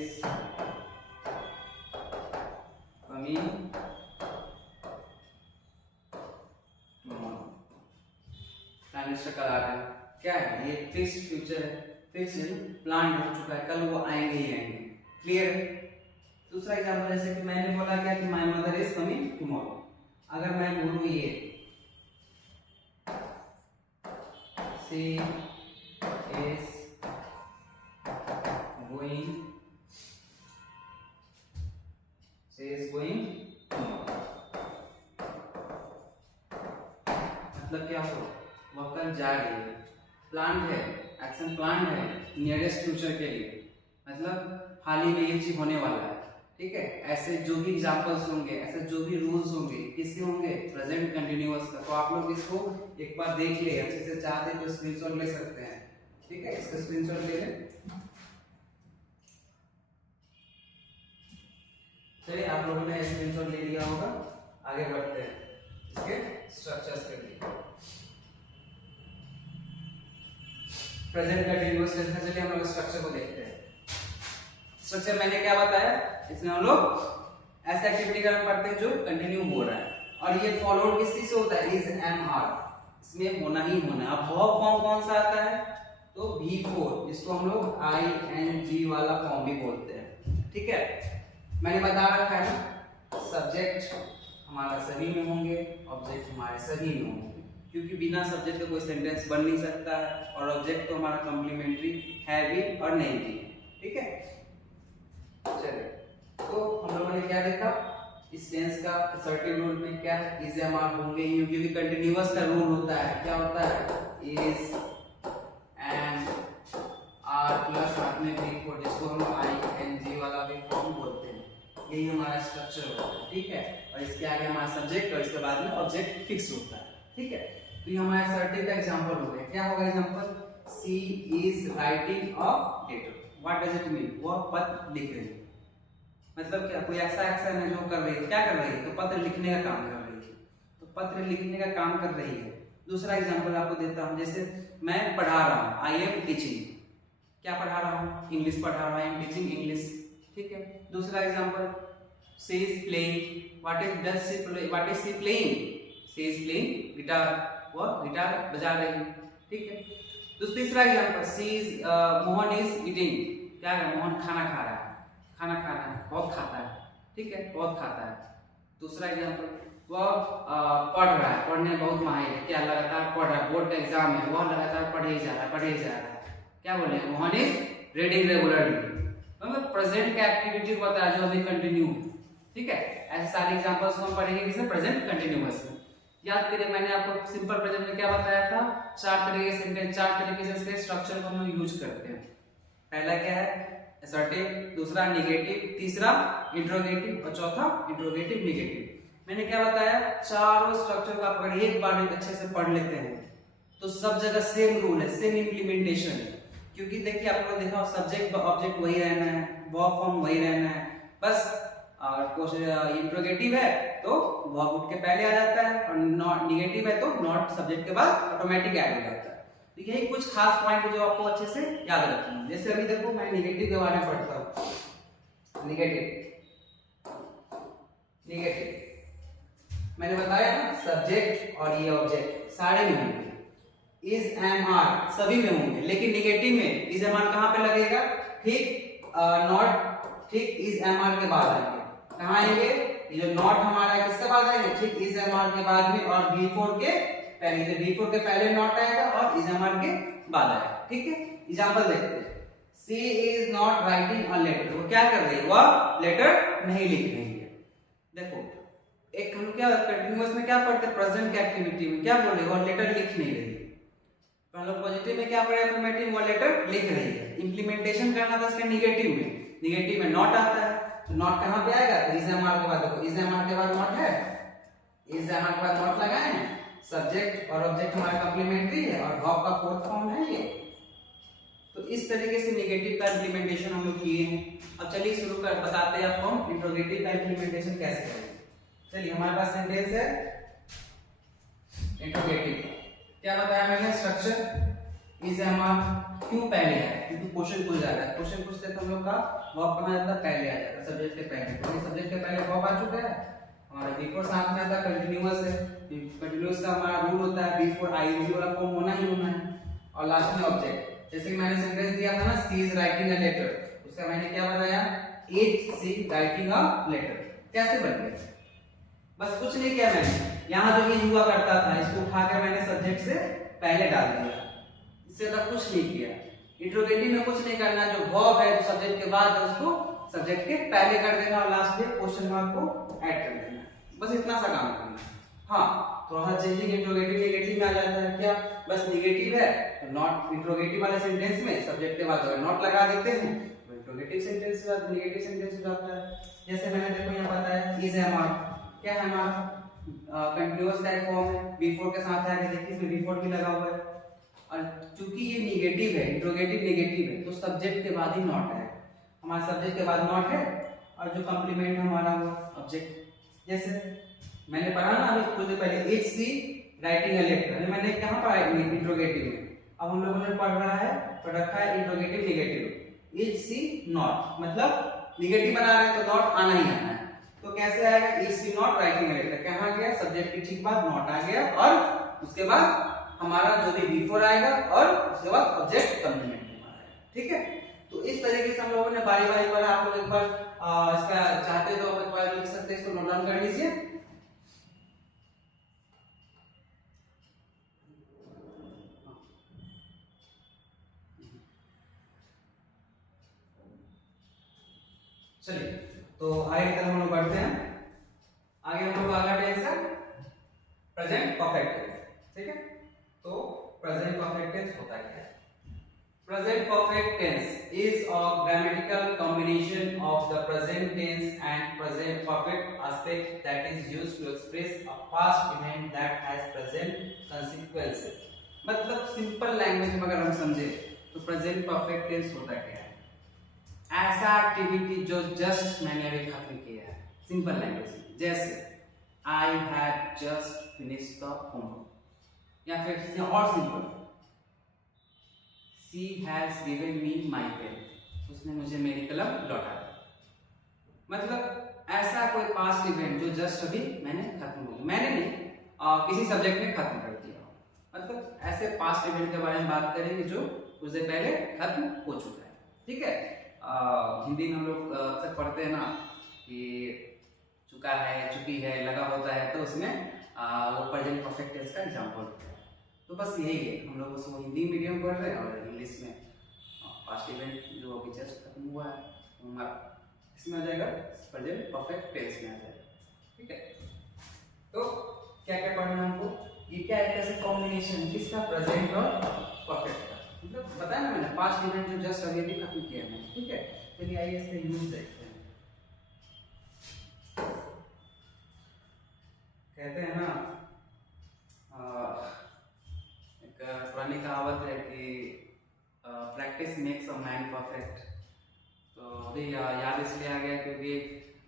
कल आ रहा है। क्या है, ये फिक्स्ड फ्यूचर है, फिक्स्ड प्लान हो चुका है, कल वो आएंगे ही आएंगे। क्लियर है। दूसरा एग्जांपल, जैसे कि मैंने बोला क्या कि my mother is coming tomorrow. अगर मैं बोलूं ये शी इज गोइंग मतलब क्या हो, वह कल जा रही है, प्लान है, एक्शन प्लान है नियरेस्ट फ्यूचर के लिए, मतलब हाल ही में ये चीज होने वाला है। ठीक है, ऐसे जो भी एग्जांपल्स होंगे, ऐसे जो भी रूल्स होंगे, किसके होंगे, प्रेजेंट कंटिन्यूअस का। तो आप लोग इसको एक बार देख ले, अच्छे से चाहते तो स्क्रीनशॉट ले सकते हैं। ठीक है, इसका स्क्रीनशॉट ले लें। चलिए, आप लोगों ने स्क्रीनशॉट ले लिया होगा, आगे बढ़ते हैं इसके स्ट्रक्चर्स के लिए। प्रेजेंट कंटिन्यूअस टेंस में चलिए हम लोग स्ट्रक्चर को देखते हैं। स्ट्रक्चर मैंने क्या बताया, इसमें हम लोग ऐसे एक्टिविटी का पढ़ते हैं जो कंटिन्यू हो रहा है, और ये फॉलोड किस चीज से होता है, इज एम आर। इसमें होना ही होना है। अब वर्ब फॉर्म कौन सा आता है, तो V4, जिसको हम लोग ING वाला फॉर्म भी बोलते हैं, ठीक है। मैंने बता रखा है ना, सब्जेक्ट हमारा सभी में होंगे, ऑब्जेक्ट हमारे सभी में होंगे, क्योंकि बिना सब्जेक्ट का कोई सेंटेंस बन नहीं सकता है, और ऑब्जेक्ट तो हमारा कॉम्प्लीमेंट्री है भी और नहीं भी, ठीक है। चलिए, तो हम लोगों ने क्या देखा, इस टेंस का असर्टिव रूल में क्या है, इज एम आर होंगे ही, क्योंकि कंटिन्यूअस का रूल होता है, क्या होता है, इज एम आर प्लस साथ में V4, जिसको हम ING वाला भी फॉर्म बोलते हैं, यही हमारा स्ट्रक्चर होता है, ठीक है। और इसके आगे हमारा सब्जेक्ट और इसके बाद में ऑब्जेक्ट फिक्स होता है, ठीक है। तो ये हमारा असर्टिव का एग्जांपल हो गया। क्या होगा example, she is writing a letter, what does it mean, वो पत्र लिख रही है, मतलब क्या, कोई ऐसा एक्शन है जो कर रही है, क्या कर रही है, तो पत्र लिखने का काम कर रही है, तो पत्र लिखने का काम कर रही है। दूसरा एग्जांपल आपको देता हूं, जैसे मैं पढ़ा रहा हूं, आई एम टीचिंग, क्या पढ़ा रहा हूं, इंग्लिश पढ़ा रहा हूं, आई एम टीचिंग इंग्लिश, ठीक है। दूसरा example, she is playing, what is she playing, she is playing guitar, वो गिटार बजा रही है, ठीक है। तो तीसरा example, she is Mohan is eating, क्या है, मोहन खाना खा रहा है, खाना खा रहा है, बहुत खाता है, ठीक है, बहुत खाता है। दूसरा एग्जांपल, वह पढ़ रहा है, पढ़ने में बहुत माहिर है, क्या लगातार पढ़ रहा है, बोर्ड का एग्जाम है, वह लगातार पढ़े ही जा रहा है, पढ़े ही जा रहा है, क्या बोले, मोहन इज रीडिंग रेगुलरली, मतलब प्रेजेंट का एक्टिविटी होता है जो अभी कंटिन्यू, ठीक है। ऐसे सारे एग्जांपल्स को हम पढ़ेंगे किसमें, प्रेजेंट कंटिन्यूअस में। याद करिए, मैंने आपको सिंपल प्रेजेंट में क्या बताया था, चार तरीके से सेंटेंस, चार तरीके से इसके स्ट्रक्चर को हम लोग यूज करते हैं। पहला क्या है, असर्टिव, दूसरा नेगेटिव, तीसरा इंट्रोगेटिव और चौथा इंट्रोगेटिव नेगेटिव। मैंने क्या बताया, चारों स्ट्रक्चर को आप अगर एक बार अच्छे से पढ़ लेते हैं तो सब जगह सेम रूल है, सेम इम्प्लीमेंटेशन है, क्योंकि देखिए आप लोगों ने देखा सब्जेक्ट ऑब्जेक्ट वही रहना है, वर्ब फॉर्म वही रहना है, बस इंट्रोगेटिव है तो वर्ब उठ के पहले आ जाता है, और नॉट नेगेटिव है तो नॉट सब्जेक्ट के बाद ऑटोमेटिक ऐड हो जाता है। तो यही कुछ खास पॉइंट जो आपको अच्छे से याद रखना है। जैसे अभी देखो मैं नेगेटिव के बारे में पढ़ता हूँ, नेगेटिव मैंने बताया ना, सब्जेक्ट और ये ऑब्जेक्ट सारे में होंगे, इज एम आर सभी में होंगे, लेकिन नेगेटिव में इज एम आर कहाँ पे लगेगा, ठीक नॉट, ठीक इज एम आर के बाद आएंगे, कहाँ आएंगे, ये जो नॉट हमारा है किसके बाद आएंगे, ठीक इज एम आर के बाद में, और V4 के पहले, तो V4 के पहले नॉट आएगा और इज एम आर के बाद आएगा, ठीक है। एग्जांपल देखते हैं, she is not writing a letter, वो क्या कर रही है, वह लेटर नहीं लिख रही है। देखो एक हम क्या कंटिन्यूअस में क्या पढ़ते हैं, प्रेजेंट के एक्टिविटी में क्या बोल रहे हैं, वो लेटर लिख नहीं रही है, तो हम लोग पॉजिटिव में क्या पढ़े, अफर्मेटिव, वो लेटर लिख रही है। इंप्लीमेंटेशन करना था इसका नेगेटिव में, नेगेटिव में नॉट आता है, तो नॉट कहाँ पे आएगा, तो इज एम आर के बाद, देखो इज एम आर के बाद नॉट है, इज एम आर के बाद नॉट लगाए हैं, सब्जेक्ट और ऑब्जेक्ट हमारा कॉम्प्लीमेंट्री है और वर्ब का फोर्थ फॉर्म है ये। तो इस तरीके से नेगेटिव का इंप्लीमेंटेशन हम लोग किए हैं। अब चलिए शुरू कर बताते हैं आपको हम इंट्रोगेटिव का इंप्लीमेंटेशन कैसे करेंगे। चलिए हमारे पास सेंटेंस है इंट्रोगेटिव, क्या बताया मैंने, स्ट्रक्चर इज एम आर, क्यों पहले है, क्योंकि क्वेश्चन पूछ जाता है, क्वेश्चन पूछते तो हम लोग का वर्ब कहां जाता है, पहले आ जाता है, सब्जेक्ट के पहले, तो सब्जेक्ट के पहले वर्ब आ चुका है, हमारा V4 साथ में आता है, कंटीन्यूअस है, कंटीन्यूअस का हमारा रूल होता है V4 ING वाला फॉर्म होना ही होना है, और लास्ट में ऑब्जेक्ट। जैसे कि मैंने सेंटेंस दिया था ना, she is writing a letter, उसका मैंने क्या बताया, is she writing a letter, कैसे बन गया, बस कुछ नहीं किया मैंने, यहाँ जो इज हुआ करता था इसको उठाकर मैंने सब्जेक्ट से पहले डाल दिया, इससे ज्यादा कुछ नहीं किया। इंट्रोगेटिव में कुछ नहीं करना, जो वर्ब है जो सब्जेक्ट के बाद है उसको सब्जेक्ट के पहले कर देना और लास्ट में क्वेश्चन मार्क को ऐड कर देना, बस इतना सा काम करना। हाँ थोड़ा सा चेंजिंग इंट्रोगेटिव नेगेटिव में आ जाता है, क्या बस नेगेटिव है तो नॉट, इंट्रोगेटिव वाले सेंटेंस में सब्जेक्ट के बाद अगर नॉट लगा देते हैं तो इंट्रोगेटिव सेंटेंस के बाद नेगेटिव सेंटेंस हो जाता है। जैसे मैंने देखो यहाँ बताया इज एम आर, क्या है हमारा कंटीन्यूअस टाइप फॉर्म है, V4 के साथ है, देखिए इसमें V4 भी लगा हुआ है, और चूंकि ये नेगेटिव है, इंट्रोगेटिव नेगेटिव है, तो सब्जेक्ट के बाद ही नॉट है, हमारे सब्जेक्ट के बाद नॉट है, और जो कंप्लीमेंट हमारा वो ऑब्जेक्ट। जैसे मैंने पढ़ा ना अभी कुछ देर पहले, is she writing a letter, मैंने कहाँ पढ़ा इंट्रोगेटिव में, अब हम लोगों ने पढ़ रखा है interrogative negative, is she not, मतलब नेगेटिव बना रहे हैं तो नॉट आना ही आना है, तो कैसे आएगा, is she not writing a letter, कहाँ गया सब्जेक्ट सब्जेक्ट के ठीक बाद नॉट आ गया और उसके बाद हमारा जो भी बिफोर आएगा और उसके बाद ऑब्जेक्ट कंप्लीमेंट हमारा आएगा। ठीक है, तो इस तरीके से हम लोगों ने बारी बारी पर आप लोग एक बार इसका चाहते तो आप एक बार लिख सकते हैं, इसको नोट डाउन कर लीजिए। चलिए तो आगे की तरफ हम लोग बढ़ते हैं। आगे हम लोग अगला टेंस है प्रेजेंट परफेक्ट टेंस। ठीक है, तो प्रेजेंट परफेक्ट टेंस होता क्या है? Present perfect tense is a grammatical combination of the present tense and present perfect aspect that is used to express a past event that has present consequences। मतलब simple language में अगर हम समझे तो present perfect tense होता क्या है? ऐसा एक्टिविटी जो जस्ट मैंने अभी खत्म किया है। सिंपल लैंग्वेज जैसे I have just finished the homework, या फिर और simple she has given me my pen, उसने मुझे मेरी कलम लौटा दी। मतलब ऐसा कोई पास्ट इवेंट जो जस्ट अभी मैंने खत्म हो गया, मैंने नहीं किसी सब्जेक्ट ने खत्म कर दिया। मतलब ऐसे पास्ट इवेंट के बारे में बात करेंगे जो उससे पहले खत्म हो चुका है। ठीक है, हिंदी में हम लोग अक्सर पढ़ते हैं ना कि चुका है, चुकी है लगा होता है, तो उसमें वो प्रेजेंट परफेक्ट टेंस का एग्जांपल होता है। तो बस यही है, हम लोग उसको हिंदी मीडियम पढ़ रहे हैं और इंग्लिश में पास्ट इवेंट जो अभी जस्ट खत्म हुआ है इसमें आ जाएगा, प्रेजेंट परफेक्ट टेंस में आ जाएगा। ठीक है, तो क्या क्या पढ़ना है हमको? ये क्या है, कैसे कॉम्बिनेशन किसका, प्रेजेंट और परफेक्ट का। मतलब बताया ना मैंने, पास्ट इवेंट जो जस्ट अभी अभी खत्म किया है। ठीक है, चलिए आइए इसका यूज देखते हैं। कहते हैं ना एक पुरानी कहावत है कि practice makes a man perfect. तो अभी याद इसलिए आ गया क्योंकि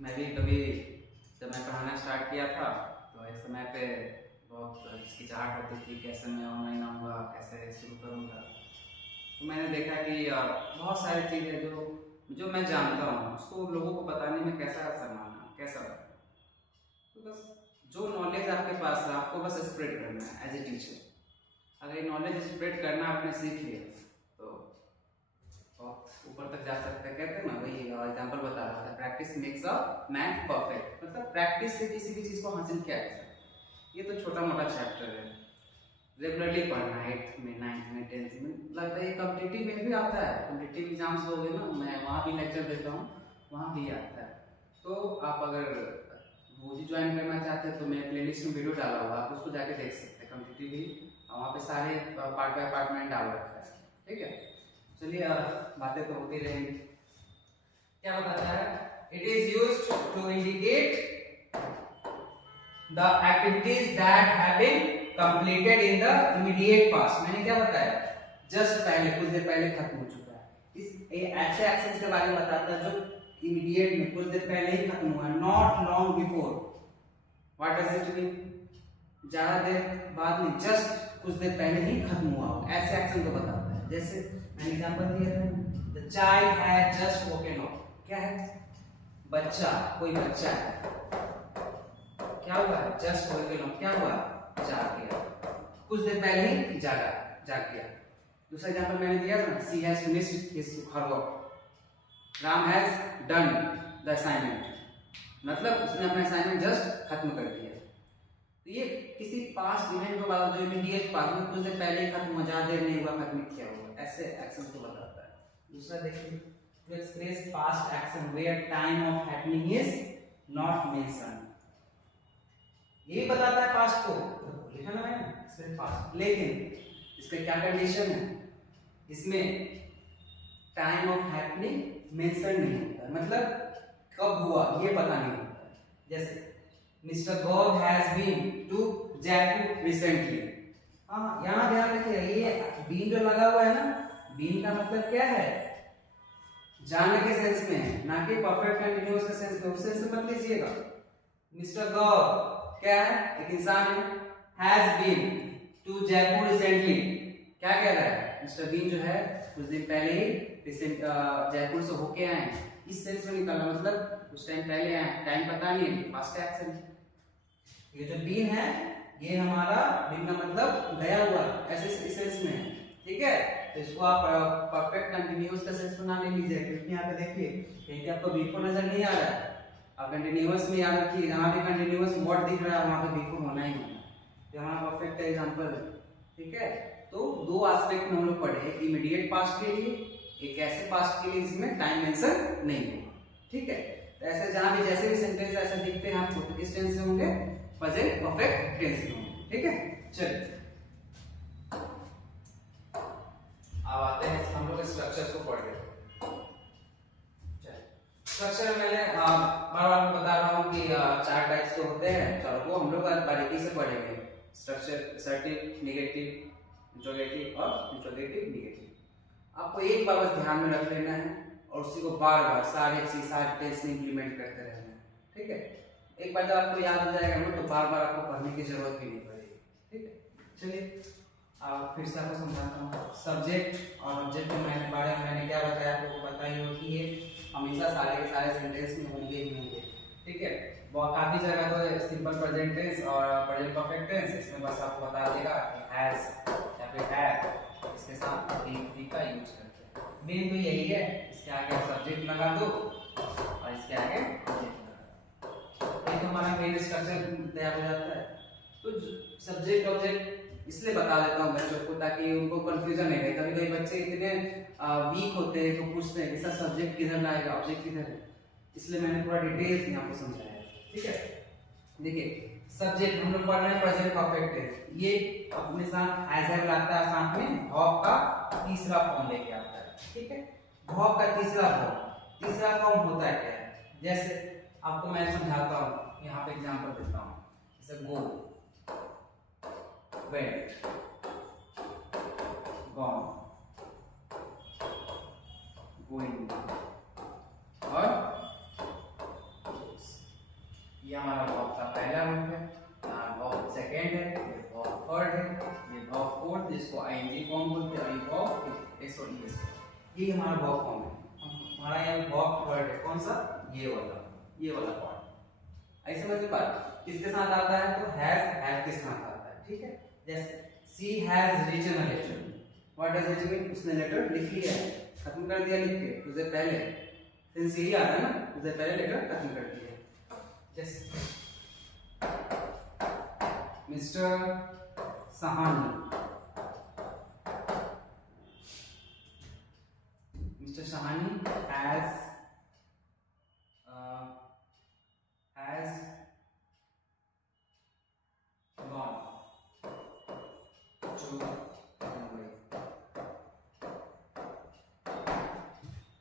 मैं भी कभी जब मैं पढ़ाना स्टार्ट किया था तो एक समय पे बहुत हिचकिचाहट होती थी, कैसे मैं ऑनलाइन आऊँगा, कैसे शुरू करूँगा। तो मैंने देखा कि बहुत सारी चीज़ें जो मैं जानता हूँ उसको लोगों को बताने में कैसा शर्माना, कैसा लगता। तो बस जो नॉलेज आपके पास है आपको बस स्प्रेड करना है एज ए टीचर। अगर ये नॉलेज स्प्रेड करना आपने सीख लिया तो बहुत ऊपर तक जा सकते हैं। कहते हैं ना, वही एग्जांपल बता रहा था, practice makes a man perfect. मतलब प्रैक्टिस से किसी भी चीज़ को हासिल किया जा सकता है। ये तो छोटा मोटा चैप्टर है, रेगुलरली पढ़ना है 8th में, 9th में, 10th में। लगता है ये कॉम्पिटिटिव में भी आता है, कॉम्पिटिटिव एग्जाम्स हो गए ना, मैं वहाँ भी लेक्चर देता हूँ, वहाँ भी आता है। तो आप अगर वो भी ज्वाइन करना चाहते हैं तो मैं प्लेलिस्ट में वीडियो डाला हुआ, आप उसको जाके देख सकते हैं। कॉम्पिटिटिव भी वहाँ पे सारे पार्ट बाय पार्ट में डाल रखा है। ठीक है, चलिए बातें तो होती रहेंगी। क्या बताता है? It is used to indicate the activities that have been completed in the immediate past. मैंने क्या बताया? जस्ट पहले, कुछ देर पहले खत्म हो चुका है। इस ऐसे एक्शंस के बारे में बताता है जो इमीडिएट में, कुछ देर पहले ही खत्म हुआ है। Not long before, what does it mean? ज्यादा देर बाद नहीं, जस्ट कुछ देर पहले ही खत्म हुआ हो, ऐसे एक्शन को बताता है। जैसे मैंने एग्जांपल दिया था, the child had just woken up. क्या है? बच्चा, कोई बच्चा है, क्या हुआ? जस्ट वोकन अप, क्या हुआ? जाग गया, कुछ देर पहले ही जाग गया। दूसरा एग्जांपल मैंने दिया था, she has finished his homework, Ram has done the assignment. मतलब उसने अपना असाइनमेंट जस्ट खत्म कर दिया। तो ये किसी पास्ट इवेंट को बताता है जो इमीडिएट पास्ट में कुछ देर पहले ही खत्म हो, ज्यादा देर नहीं हुआ, खत्म किया हुआ, ऐसे एक्शन को बताता है। दूसरा देखिए, to express past action where time of happening is not mentioned. ये बताता है पास्ट को, लिखा ना मैंने एक्सप्रेस पास्ट, लेकिन इसका क्या कंडीशन है? इसमें टाइम ऑफ हैपनिंग मेंशन नहीं होता, मतलब कब हुआ ये पता नहीं होता। जैसे mister God has been to Jaipur recently. हाँ, यहाँ ध्यान रखिए, ये बीन जो लगा हुआ है ना, बीन का मतलब क्या है? जाने के सेंस में है, ना कि परफेक्ट कंटीन्यूअस के सेंस में। उस सेंस में मत लीजिएगा। मिस्टर गॉड क्या है? एक इंसान है। Has been to Jaipur recently, क्या कह रहा है? मिस्टर बीन जो है कुछ दिन पहले ही रिसेंट जयपुर से होके आए। इस सेंस में निकालना, मतलब उस टाइम पहले आए, टाइम पता नहीं है, पास्ट एक्शन। ये जो बीन है ये हमारा बीन का मतलब गया हुआ ऐसे सेंस में है, ठीक है। तो इसको आप परफेक्ट कंटीन्यूअस का सेंस बना ले लीजिए, क्योंकि यहाँ पे देखिए कहीं पे आपको बिफोर नजर नहीं आ रहा है। आप कंटीन्यूअस में याद रखिए, जहाँ भी कंटीन्यूअस वर्ड दिख रहा है वहाँ पे बिफोर होना ही होना है। ये हमारा परफेक्ट एग्जांपल है, ठीक है। तो दो एस्पेक्ट में हम लोग पढ़े, एक इमीडिएट पास्ट के लिए, एक ऐसे पास्ट के लिए जिसमें टाइम मेंशन नहीं होगा, ठीक है। तो ऐसे जहाँ भी जैसे भी सेंटेंस ऐसे दिखते हैं आपको किस टेंस में होंगे, प्रेजेंट परफेक्ट टेंस में होंगे, ठीक है। चलिए अब आते हैं हम लोग स्ट्रक्चर्स को पढ़ रहे हैं। स्ट्रक्चर मैंने बार बार बता रहा हूँ कि 4 टाइप्स के होते हैं, चलो वो हम लोग बारीकी से पढ़ेंगे। स्ट्रक्चर असर्टिव, नेगेटिव, इंट्रोगेटिव और इंट्रोगेटिव नेगेटिव। आपको एक बार बस ध्यान में रख लेना है और उसी को बार बार सारे टेस्ट में इंप्लीमेंट करते रहना है, ठीक है। एक बार जब आपको याद हो जाएगा ना तो बार बार आपको पढ़ने की जरूरत भी नहीं पड़ेगी, ठीक है। चलिए फिर से आपको समझाता हूँ। सब्जेक्ट और ऑब्जेक्ट के बारे में मैंने क्या बताया, आपको पता ही हो कि ये हमेशा सारे के सारे सेंटेंस में होंगे ही होंगे, ठीक है। बहुत काफी जगह तो सिंपल प्रेजेंट टेंस और प्रेजेंट परफेक्ट टेंस, इसमें बस आपको बता देगा कि हैज या फिर हैव, इसके साथ भी का यूज करते हैं। मेन तो यही है, इसके आगे सब्जेक्ट लगा दो और इसके आगे ऑब्जेक्ट लगा दो, एक हमारा मेन स्ट्रक्चर तैयार हो जाता है। तो सब्जेक्ट ऑब्जेक्ट इसलिए बता देता हूँ बच्चों को ताकि उनको कंफ्यूजन नहीं रहे। कभी कभी बच्चे इतने वीक होते हैं तो पूछते हैं कि सर सब्जेक्ट किधर लाएगा, ऑब्जेक्ट किधर है, इसलिए मैंने पूरा डिटेल्स में आपको समझाया, ठीक है। देखिए सब्जेक्ट हम लोग पढ़ रहे हैं प्रेजेंट परफेक्ट टेंस, ये अपने साथ हैज हैव लाता है, साथ में वर्ब का तीसरा फॉर्म लेके आता है, ठीक है। वर्ब का तीसरा फॉर्म होता है क्या है, जैसे आपको मैं समझाता हूँ, यहाँ पे एग्जांपल देता हूँ। जैसे गो, went, gone, going और ये हमारा वर्ब का पहला रूप है, वर्ब सेकेंड है, ये वर्ब थर्ड है, ये वर्ब फोर्थ, जिसको आईएनजी फॉर्म बोलते हैं, ये वर्ब एसओईएस, ये हमारा वर्ब फॉर्म है। हमारा ये वर्ब थर्ड है, कौन सा, ये वाला पार्ट। ऐसे समझ बात किसके साथ आता है, तो हैव के साथ आता है, ठीक है। जैसे she has written a letter, what does it mean, उसने लेटर लिख लिया है, खत्म कर दिया लिख के, उससे पहले सिंस यही आता है ना, उससे पहले लेटर खत्म कर दिया। जैसे mister Sahani, mister Sahani has gone to Mumbai.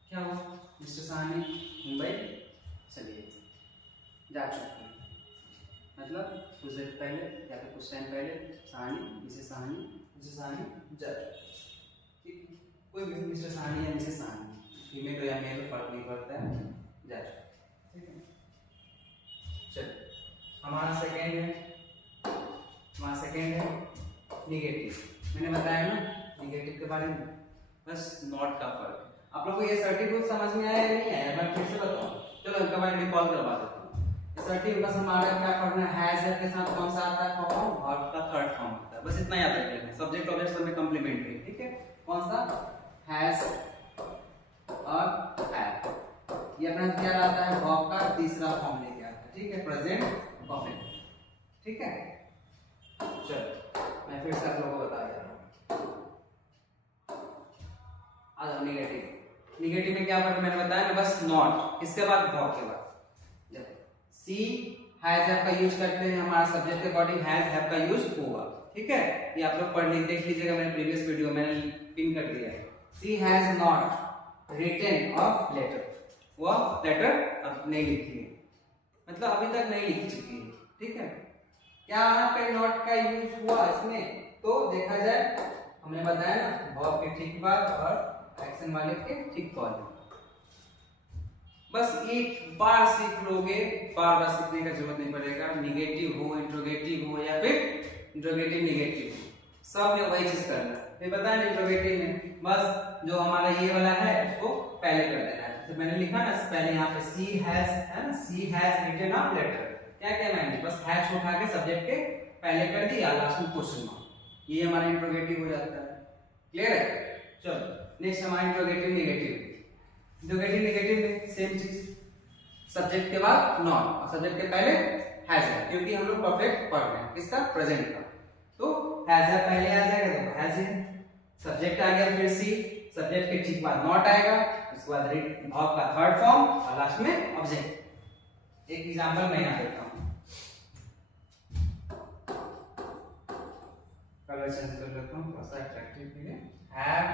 क्या हुआ, मिस्टर सहानी मुंबई चलिए जा चुके हैं, मतलब कुछ देर पहले या फिर कुछ टाइम पहले मिसेस सहानी जा चुके, ठीक है। कोई भी मिस्टर सहानी या मिसेस सहानी, फीमेल या मेल फर्क नहीं पड़ता है, जा चुके, ठीक है। चलिए हमारा सेकेंड है निगेटिव। मैंने बताया ना निगेटिव के बारे में, बस नॉट का फर्क। आप लोगों को ये सर्टिफिकेट समझ में आया या नहीं आया, मैं फिर से बताऊं, चलो इनका मैं रिकॉल करवा देता हूं। सर्टिफिकेट बस हमारा क्या पढ़ना है, हैज के साथ कौन सा आता है फॉर्म, वर्ब का थर्ड फॉर्म आता है, बस इतना याद रख लेना। सब्जेक्ट ऑब्जेक्ट सब में कंप्लीमेंट्री, ठीक है। कौन सा, हैज और हैव, ये अपना क्या आता है, वर्ब का तीसरा फॉर्म लेके आता है, ठीक है, प्रेजेंट परफेक्ट, ठीक है। चलो मैं फिर से आप लोगों को बता दे रहा हूँ। आज निगेटिव में क्या पढ़ा मैंने बताया ना, बस नॉट, इसके बाद वर्ब के बाद। जब सी हैज हैव का यूज करते हैं, हमारा सब्जेक्ट के अकॉर्डिंग हैज हैव का यूज होगा, ठीक है। ये आप लोग पढ़ ली देख लीजिएगा, मैंने प्रीवियस वीडियो मैंने पिन कर दिया है। She has not written a letter, वो लेटर अब नहीं लिखी है, मतलब अभी तक नहीं लिख चुकी है, ठीक है। क्या यहाँ पे नॉट का यूज हुआ इसमें, तो देखा जाए हमने बताया ना वर्ब के ठीक बाद और एक्शन वाले के ठीक बाद। बस एक बार सीख लोगे, बार बार सीखने का जरूरत नहीं पड़ेगा। निगेटिव हो, इंट्रोगेटिव हो या फिर इंट्रोगेटिव निगेटिव हो, सब में वही चीज करना है। फिर बताया इंट्रोगेटिव में बस जो हमारा ये वाला है उसको पहले कर देना है। तो मैंने लिखा ना पहले यहाँ पे सी हैज है ना, सी हैज रिटन अ लेटर, क्या क्या मैंने बस हैज को उठा के सब्जेक्ट के पहले कर दिया, लास्ट में क्वेश्चन मार्क, ये हमारा इंट्रोगेटिव हो जाता है। क्लियर है? चलो नेक्स्ट हमारा इंट्रोगेटिव नेगेटिव। इंट्रोगेटिव नेगेटिव में सेम चीज, सब्जेक्ट के बाद नॉन और सब्जेक्ट के पहले हैज है, क्योंकि हम लोग परफेक्ट पढ़ रहे हैं किसका, प्रेजेंट का। तो हैज है पहले आ जाएगा, देखो हैज है, सब्जेक्ट आ गया, फिर सी, सब्जेक्ट के ठीक बाद नॉट आएगा, उसके बाद वर्ब का थर्ड फॉर्म और लास्ट में ऑब्जेक्ट। एक एग्जांपल मैं यहां देता हूं, कलर चेंज कर लेता हूं थोड़ा सा अट्रैक्टिव के लिए। Have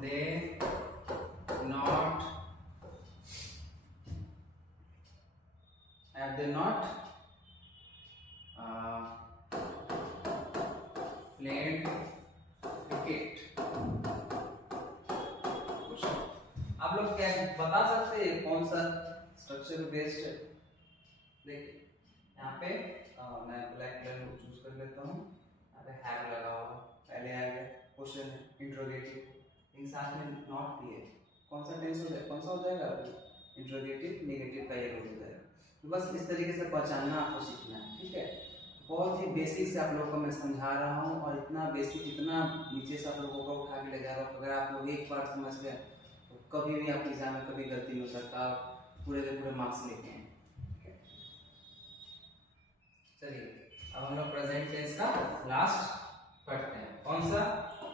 they not, have they not played cricket. आप लोग क्या बता सकते हैं कौन सा स्ट्रक्चर बेस्ड है? देखिए यहाँ पे मैं ब्लैक कलर को चूज कर लेता हूँ, यहाँ पे हैव लगा हुआ, पहले आ गया क्वेश्चन है इंट्रोगेटिव, इन साथ में नॉट भी है, कौन सा टेंस हो जाएगा, कौन सा हो जाएगा, इंट्रोगेटिव नेगेटिव का ये हो जाएगा। तो बस इस तरीके से पहचानना आपको सीखना है, ठीक है। बहुत ही बेसिक से आप लोगों को मैं समझा रहा हूँ, और इतना बेसिक, इतना नीचे से आप लोगों को उठा के ले जा रहा हूँ। अगर आप लोग एक बार समझ गए तो कभी भी आपके एग्जाम में कभी गलती नहीं हो सकता, पूरे के पूरे मार्क्स लेके हैं। चलिए अब हम लोग प्रेजेंट टेंस का लास्ट पढ़ते हैं, कौन सा,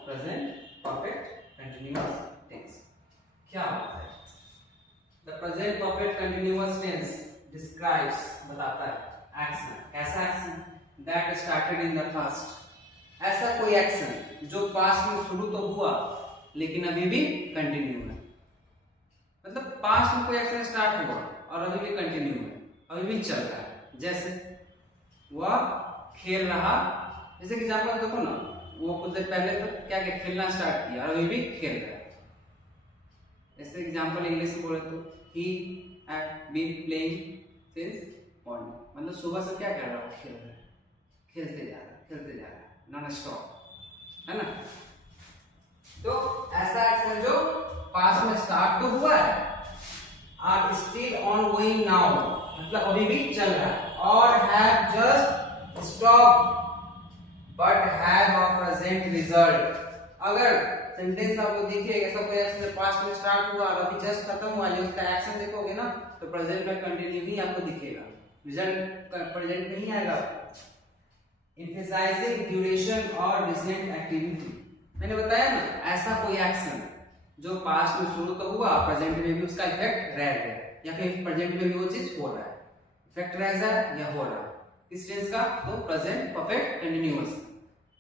प्रेजेंट परफेक्ट कंटिन्यूअस टेंस। क्या होता है? The present perfect continuous tense describes, बताता है एक्शन, कैसा action, that started in the past, ऐसा कोई एक्शन जो पास्ट में शुरू तो हुआ लेकिन अभी भी कंटिन्यू है। मतलब पास्ट में कोई एक्शन स्टार्ट हुआ और अभी भी कंटिन्यू है, अभी भी चल रहा है। जैसे वह खेल रहा, जैसे कि एग्जांपल देखो ना, वो कुछ देर पहले तो क्या क्या खेलना स्टार्ट किया और अभी भी खेल रहा है। जैसे एग्जांपल इंग्लिश में बोले तो he had been playing since morning, मतलब सुबह से क्या कर रहा है, खेल रहा है, खेलते जा रहा है, खेलते जा रहा है, नॉन स्टॉप, है ना। तो ऐसा एक्शन जो पास्ट में स्टार्ट तो हुआ है और स्टिल ऑन गोइंग नाउ, मतलब अभी भी चल रहा है, और have just stop but have a present result. अगर सेंटेंस आपको देखिए ऐसा कोई एक्शन पास्ट में स्टार्ट हुआ और अभी जस्ट खत्म हुआ, जो उसका एक्शन देखोगे ना तो प्रेजेंट में कंटिन्यू ही आपको दिखेगा, रिजल्ट प्रेजेंट में ही आएगा। एम्फसाइजिंग ड्यूरेशन और रिसेंट एक्टिविटी, मैंने बताया ना, ऐसा कोई एक्शन जो पास्ट में शुरू तो हुआ, प्रेजेंट में भी उसका इफेक्ट रह गया, या फिर प्रेजेंट में भी वो चीज हो रहा है, इफेक्ट रह रहा है या हो रहा है, इस टेंस का तो प्रेजेंट परफेक्ट कंटीन्यूअस।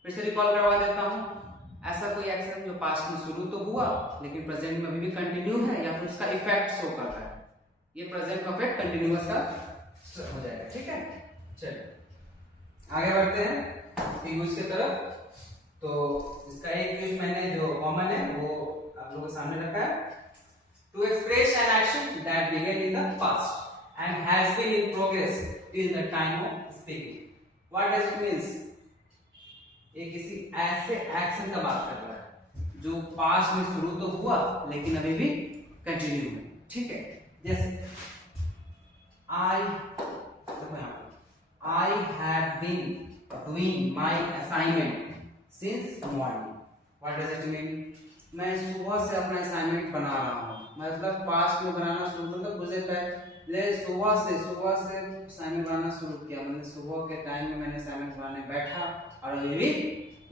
फिर से रिकॉल करवा देता हूं, ऐसा कोई एक्शन जो पास्ट में शुरू तो हुआ लेकिन प्रेजेंट में अभी भी कंटिन्यू है या फिर उसका इफेक्ट शो कर रहा है, ये प्रेजेंट परफेक्ट कंटीन्यूअस का हो जाएगा, ठीक है। चलिए आगे बढ़ते हैं यूज की तरफ। तो इसका एक यूज मैंने जो कॉमन है वो आप लोगों के सामने रखा है, to express an action that began in the past and has been in progress till the time of speaking. What does it means? ये किसी ऐसे एक्शन का बात कर रहा है जो पास्ट में शुरू तो हुआ लेकिन अभी भी कंटिन्यू है, ठीक है। जैसे I have been doing my assignment since morning. What does it mean? मैं सुबह से अपना असाइनमेंट बना रहा हूँ, मतलब पास्ट में बनाना शुरू तो कुछ देर पहले सुबह से असाइनमेंट बनाना शुरू किया, मैंने सुबह के टाइम में मैंने असाइनमेंट बनाने बैठा और अभी भी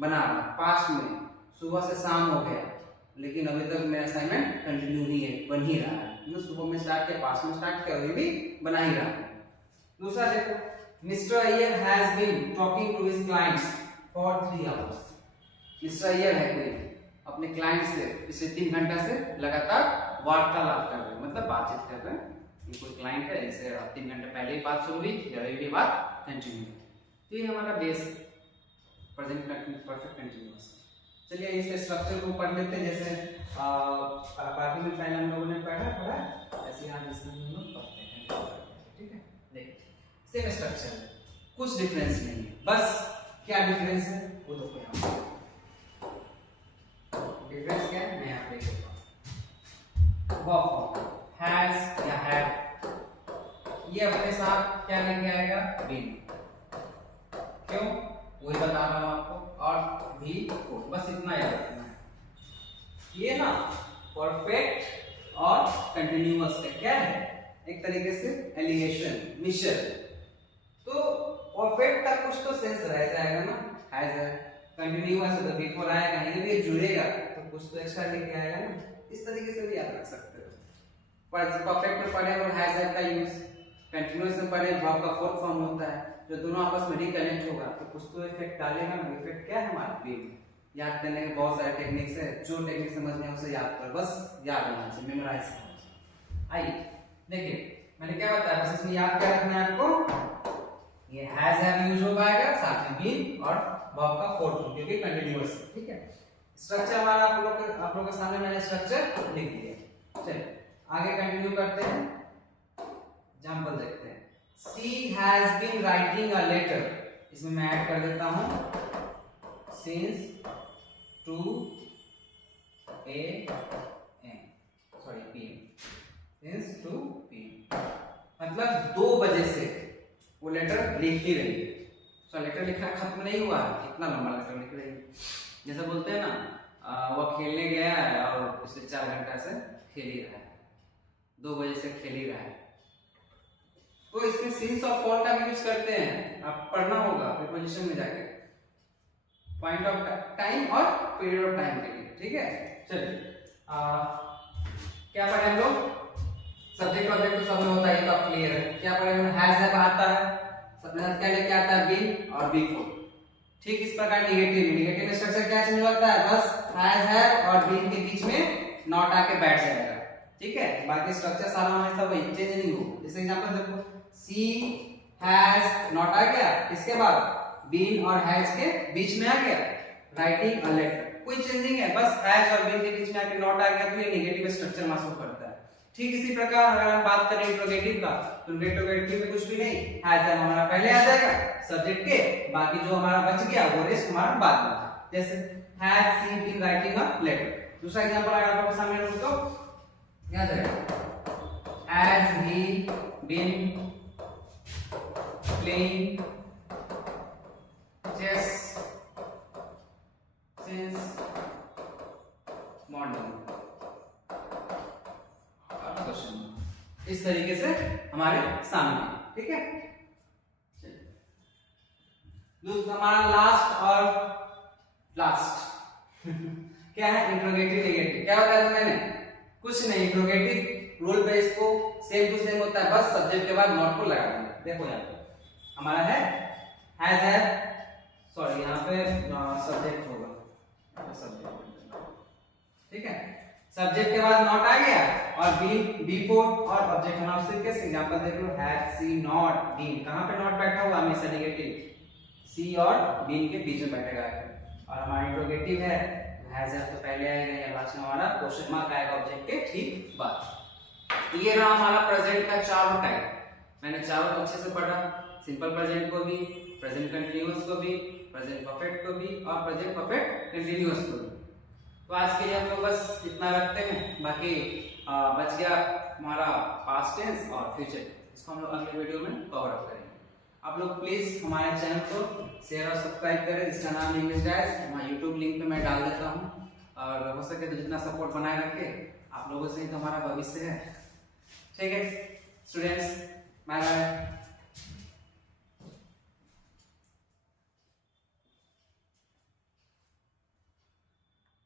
बना रहा। पास्ट में सुबह से शाम हो गया लेकिन अभी तक मेरा असाइनमेंट कंटिन्यू ही है, बन ही रहा है। मैं सुबह में स्टार्ट किया, पास्ट में स्टार्ट किया, अभी भी बना ही रहा। दूसरा देखो, mister Iyer has been talking to his clients for 3 hours. Mister Iyer है कोई अपने क्लाइंट से पिछले 3 घंटा से लगातार वार्तालाप कर रहे हैं, मतलब बातचीत कर रहे हैं। ये कोई क्लाइंट है, जैसे 3 घंटे पहले ही बात शुरू हुई या अभी भी बात कंटिन्यू है। तो ये हमारा बेस प्रेजेंट परफेक्ट कंटिन्यूअस। चलिए इसके स्ट्रक्चर को पढ़ लेते हैं, जैसे बाकी में पहले हम लोगों ने पढ़ा ऐसे यहाँ इसमें हम लोग पढ़ते हैं, ठीक है। देखिए सेम स्ट्रक्चर है, कुछ डिफरेंस नहीं है, बस क्या डिफरेंस है वो देखो यहाँ। डिफरेंस क्या है मैं यहाँ पे लिखता हूँ, वर्ब फॉर्म हैज या हैव, ये अपने साथ क्या लेके आएगा, बीन। क्यों, वही बता रहा हूं आपको। और B4, बस इतना याद रखना है। ये ना परफेक्ट और कंटिन्यूअस का क्या है, एक तरीके से एलिगेशन, मिशन। तो परफेक्ट का कुछ तो सेंस रह जाएगा ना, हैज है। कंटिन्यूअस तो बिफोर आएगा, ये भी जुड़ेगा तो कुछ तो एक्स्ट्रा लेके आएगा ना। इस तरीके से भी याद रख सकते हो। परफेक्ट में पढ़े और हैज है का यूज, कंटिन्यूअस में पढ़े वर्ब का फोर्थ फॉर्म होता है, जो दोनों आपस में रिकनेक्ट होगा तो कुछ तो इफेक्ट डालेगा ना। इफेक्ट क्या है हमारा, बीन। याद करने के बहुत सारे टेक्निक्स है, जो टेक्निक समझने है उसे याद कर, बस याद होना चाहिए, मेमोराइज करना चाहिए। आइए देखिए मैंने क्या बताया, बस इसमें याद क्या रखना है आपको, ये हैज हैव यूज हो पाएगा, साथ में बीन और वर्ब का फोर्थ फॉर्म, क्योंकि कंटीन्यूअस है। ठीक है, स्ट्रक्चर हमारा आप लोगों के सामने मैंने स्ट्रक्चर लिख दिया। चलिए आगे कंटिन्यू करते हैं, एग्जांपल देखते हैं। She has been writing a letter, इसमें मैं ऐड कर देता हूं since 2 AM, sorry PM, since 2 PM, मतलब 2 बजे से वो लेटर लिख ही रही है। तो लेटर लिखना खत्म नहीं हुआ है, इतना लंबा लेटर लिख रही है। जैसे बोलते हैं ना, वो खेलने गया है और पिछले 4 घंटा से खेल ही रहा है, 2 बजे से खेल ही रहा है। तो इसमें सिंस और फॉर का भी यूज करते हैं, आप पढ़ना होगा प्रीपोजिशन में जाके, पॉइंट ऑफ टाइम और पीरियड ऑफ टाइम के लिए। ठीक है, चलिए क्या पढ़े हम लोग, सब्जेक्ट ऑब्जेक्ट तो सब में होता है, ये तो आप क्लियर है। क्या पढ़े हम, हैज हैव आता है, सबसे साथ क्या लेके आता है, बीन और B4। ठीक इस प्रकार नेगेटिव में स्ट्रक्चर क्या चेंज होता है, बस हैज हैव और बीन के बीच में नॉट आके बैठ जाएगा। ठीक है, बाकी स्ट्रक्चर सारा हमेशा वही चेंज नहीं होगा। जैसे एग्जांपल देखो, सी हैज नॉट आ गया, इसके बाद बीन और हैज के बीच में आ गया राइटिंग अ लेटर, कोई चेंजिंग है, बस हैज और बीन के बीच में आके नॉट आ गया, तो ये नेगेटिव स्ट्रक्चर महसूस करता है। ठीक इसी प्रकार अगर हम बात करें इंट्रोगेटिव का, तो इंट्रोगेटिव में कुछ भी नहीं, हैज हमारा पहले आ जाएगा सब्जेक्ट के, बाकी जो हमारा बच गया वो रेस्ट हमारा बाद में। जैसे has she been writing a letter. दूसरा एग्जांपल अगर आपके सामने रखो तो क्या जाएगा, has he been playing chess since morning। इस तरीके से हमारे सामने। ठीक है, हमारा लास्ट और लास्ट क्या है, इंट्रोगेटिव नेगेटिव। क्या बताया था मैंने, कुछ नहीं, इंट्रोगेटिव रूल पे इसको सेम टू सेम होता है, बस सब्जेक्ट के बाद नॉट को लगा देना। देखो यहाँ पे हमारा है हैज है, सॉरी यहाँ पे सब्जेक्ट होगा, सब्जेक्ट। ठीक है, सब्जेक्ट के बाद नॉट आ गया और B4 और ऑब्जेक्ट हमारा उससे कैसे एग्जांपल देख लो, हैज सी नॉट बीन, कहां पे नॉट बैठा हुआ, हमेशा नेगेटिव, सी और बीन के बीच में बैठेगा। और हमारा इंट्रोगेटिव है, हैज है तो पहले आएगा, या लास्ट में हमारा क्वेश्चन मार्क आएगा ऑब्जेक्ट के ठीक बाद। ये रहा हमारा प्रेजेंट का चारों टाइप, मैंने चारों अच्छे से पढ़ा, सिंपल प्रेजेंट को भी, प्रेजेंट कंटीन्यूअस को भी, प्रेजेंट परफेक्ट को भी और प्रेजेंट परफेक्ट कंटीन्यूअस को भी। तो आज के लिए हम लोग बस इतना रखते हैं, बाकी बच गया हमारा पास्ट टेंस और फ्यूचर, इसको हम लोग अगले वीडियो में कवर अप करेंगे। आप लोग प्लीज हमारे चैनल को शेयर और सब्सक्राइब करें, जिसका नाम इंग्लिश डैश, हमारा यूट्यूब लिंक पे मैं डाल देता हूँ, और हो सके तो जितना सपोर्ट बनाए रखे, आप लोगों से ही तो हमारा भविष्य है। ठीक है स्टूडेंट्स, बाय बाय।